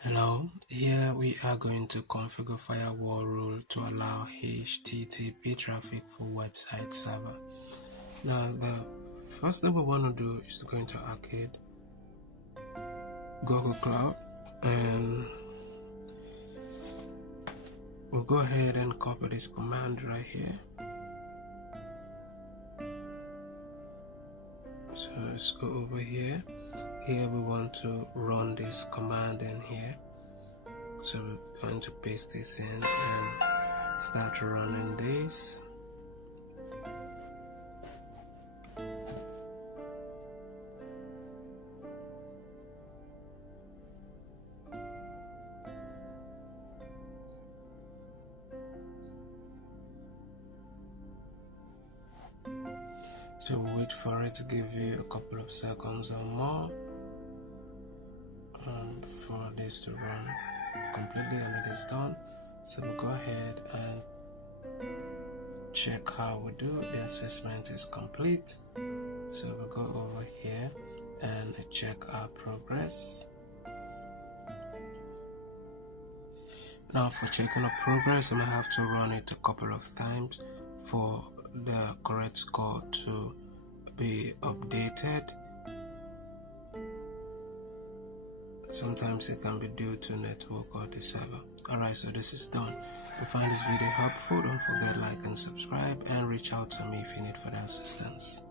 Hello, here we are going to configure firewall rule to allow HTTP traffic for website server. Now the first thing we want to do is to go into Arcade, Google Cloud, and we'll go ahead and copy this command right here. So let's go over here. Here we want to run this command in here. So we're going to paste this in and start running this. So wait for it to give you a couple of seconds or more for this to run completely, and it is done. So we'll go ahead and check how we do. The assessment is complete. So we'll go over here and check our progress. Now for checking our progress, I might have to run it a couple of times for the correct score to be updated. Sometimes it can be due to network or the server. Alright, so this is done. If you find this video helpful, don't forget to like and subscribe, and reach out to me if you need further assistance.